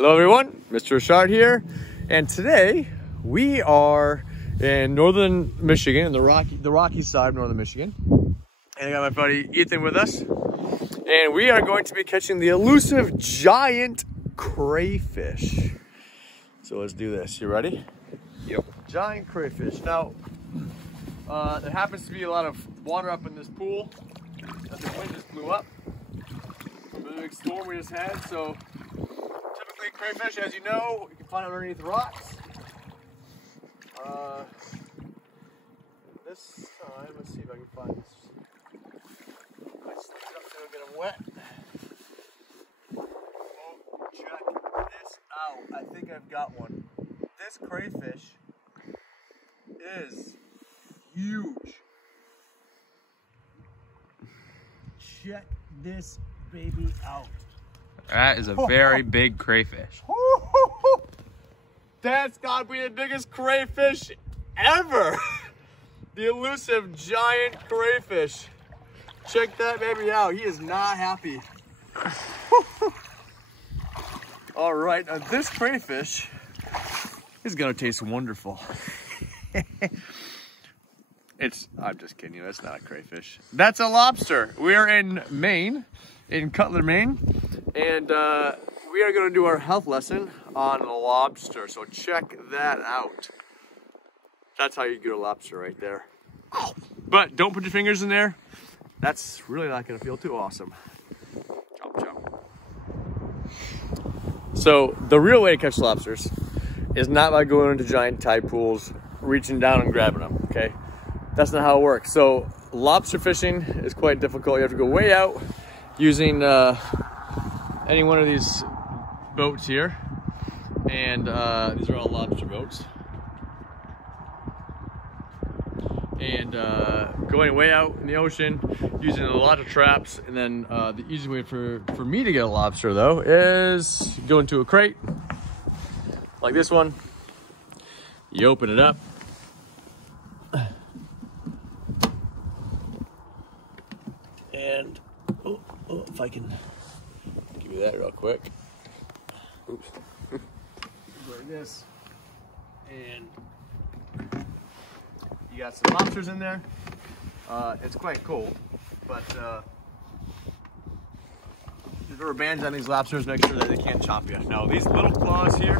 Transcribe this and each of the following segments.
Hello everyone, Mr. Richard here, and today we are in northern Michigan, the rocky side of northern Michigan, and I got my buddy Ethan with us, and we are going to be catching the elusive giant crayfish. So let's do this. You ready? Yep. Giant crayfish. Now, there happens to be a lot of water up in this pool that the wind just blew up from the big storm we just had. So typically crayfish, as you know, you can find underneath rocks. This time, let's see if I can find this. I slipped it up so I don't get them wet. Oh, check this out. I think I've got one. This crayfish is huge. Check this baby out. That is a very big crayfish. That's gotta be the biggest crayfish ever. The elusive giant crayfish. Check that baby out. He is not happy. All right, now this crayfish is gonna taste wonderful. I'm just kidding you, that's not a crayfish. That's a lobster. We're in Maine, in Cutler, Maine, and we are gonna do our health lesson on lobster, so check that out. That's how you get a lobster right there. But don't put your fingers in there. That's really not gonna feel too awesome. Chomp, chomp. So the real way to catch lobsters is not by going into giant tide pools, reaching down and grabbing them, okay? That's not how it works. So lobster fishing is quite difficult. You have to go way out using any one of these boats here. And these are all lobster boats. And going way out in the ocean, using a lot of traps. And then the easy way for me to get a lobster though is go into a crate like this one. You open it up. And if I can give you that real quick. Oops. Like this. And you got some lobsters in there. It's quite cool, but there's rubber bands on these lobsters. Make sure that they can't chomp you. Now these little claws here,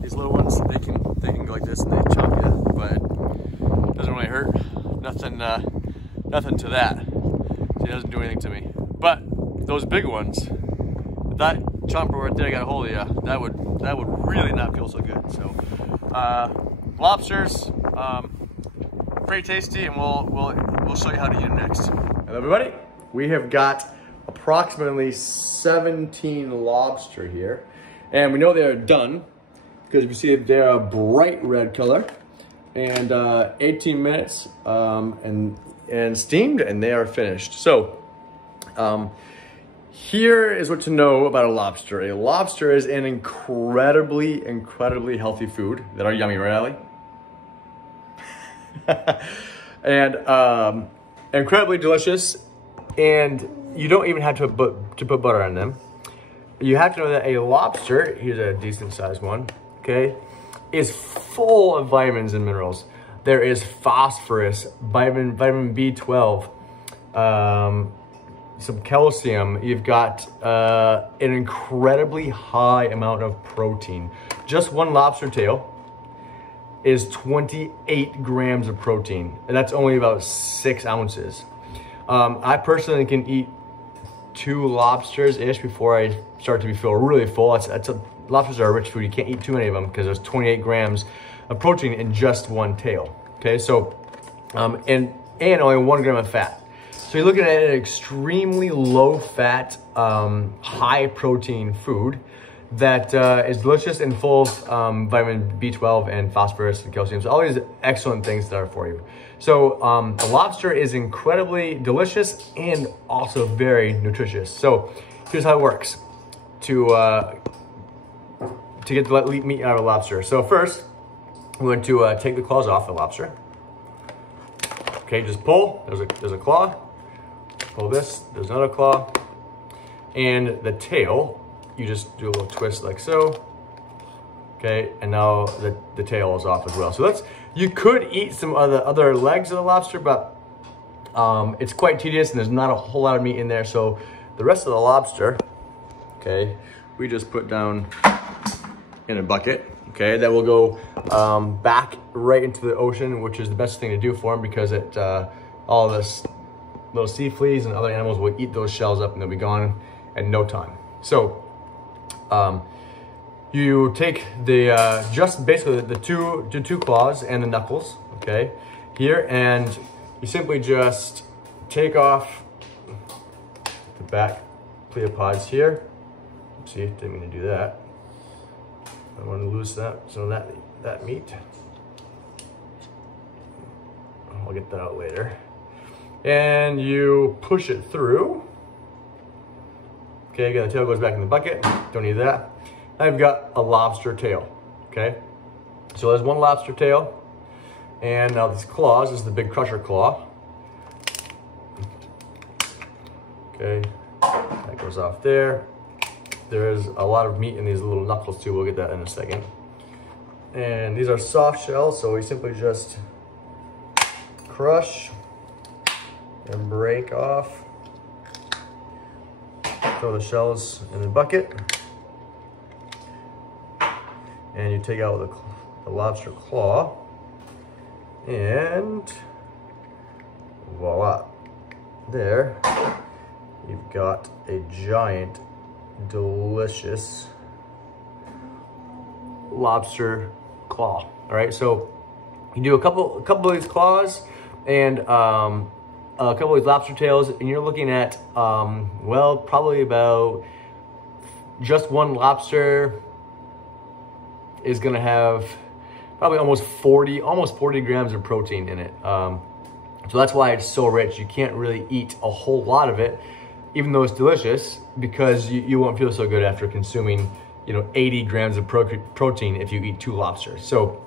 these little ones, they can go like this and they chomp you, but it doesn't really hurt. Nothing to that. It doesn't do anything to me. But those big ones, if that chomper right there got a hold of you, that would really not feel so good. So lobsters, pretty tasty, and we'll show you how to eat them next. Hello everybody. We have got approximately 17 lobster here, and we know they are done because you can see they're a bright red color, and 18 minutes and steamed, and they are finished. So here is what to know about a lobster. A lobster is an incredibly healthy food that are yummy, right, Allie? And incredibly delicious, and you don't even have to put butter on them. You have to know that a lobster, here's a decent sized one, okay, is full of vitamins and minerals. There is phosphorus, vitamin B12, some calcium. You've got an incredibly high amount of protein. Just one lobster tail is 28 grams of protein, and that's only about 6 ounces. I personally can eat 2 lobsters-ish before I start to feel really full. Lobsters are a rich food. You can't eat too many of them because there's 28 grams of protein in just one tail. Okay, so and only 1 gram of fat. So you're looking at an extremely low fat, high protein food that is delicious and full of vitamin B12 and phosphorus and calcium. So all these excellent things that are for you. So the lobster is incredibly delicious and also very nutritious. So here's how it works to get the meat out of a lobster. So first, we're going to take the claws off the lobster. Okay, just pull. There's a claw. Pull this. There's another claw. And the tail, you just do a little twist like so. Okay, and now the tail is off as well. So that's, you could eat some other legs of the lobster, but it's quite tedious and there's not a whole lot of meat in there. So the rest of the lobster, okay, we just put down in a bucket, okay, that will go back right into the ocean, which is the best thing to do for them because it, all this little sea fleas and other animals will eat those shells up and they'll be gone in no time. So, you take the, just basically the two claws and the knuckles, okay, here, and you simply just take off the back pleopods here. See, didn't mean to do that. I want to lose that, some of that meat. I'll get that out later. And you push it through. Okay, again, the tail goes back in the bucket. Don't need that. I've got a lobster tail, okay? So there's one lobster tail, and now this claws, this is the big crusher claw. Okay, that goes off there. There's a lot of meat in these little knuckles too, we'll get that in a second. And these are soft shells, so we simply just crush and break off. Throw the shells in the bucket. And you take out the lobster claw, and voila. There, you've got a giant, delicious lobster claw. All right, so you do a couple of these claws and a couple of these lobster tails, and you're looking at, well, probably about just one lobster is gonna have probably almost 40 grams of protein in it. So that's why it's so rich. You can't really eat a whole lot of it, even though it's delicious, because you won't feel so good after consuming, 80 grams of protein if you eat 2 lobsters. So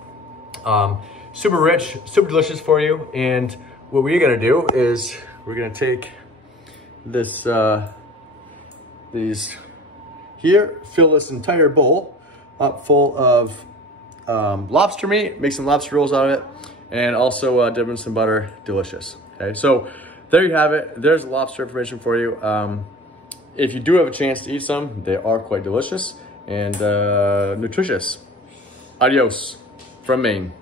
super rich, super delicious for you. And what we're gonna do is we're gonna take this, these here, fill this entire bowl up full of lobster meat, make some lobster rolls out of it, and also dip in some butter, delicious. Okay, so there you have it. There's lobster information for you. If you do have a chance to eat some, they are quite delicious and nutritious. Adios from Maine.